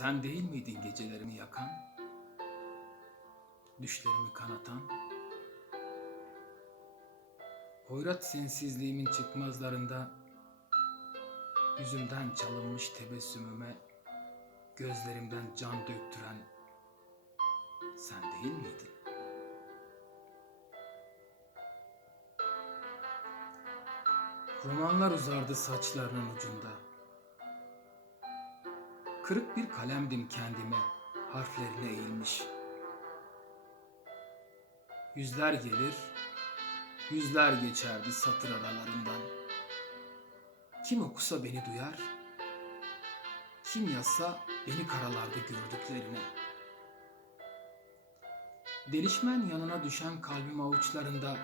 Sen değil miydin gecelerimi yakan? Düşlerimi kanatan? Hoyrat sensizliğimin çıkmazlarında Yüzümden çalınmış tebessümüme Gözlerimden can döktüren Sen değil miydin? Romanlar uzardı saçlarının ucunda Kırık bir kalemdim kendime, harflerine eğilmiş. Yüzler gelir, yüzler geçerdi satır aralarından. Kim okusa beni duyar, kim yazsa beni karalardı gördüklerine. Delişmen yanına düşen kalbim avuçlarında,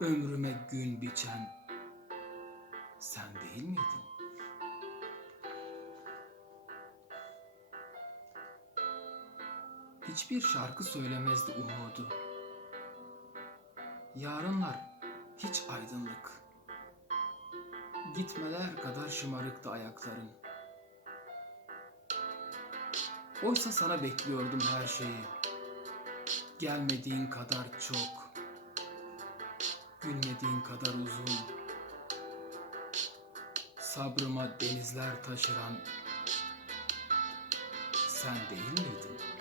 ömrüme gün biçen sen değil miydin? Hiçbir şarkı söylemezdi umudu. Yarınlar hiç aydınlık. Gitmeler kadar şımarıktı ayakların. Oysa sana bekliyordum her şeyi. Gelmediğin kadar çok. Gülmediğin kadar uzun. Sabrıma denizler taşıran sen değil miydin?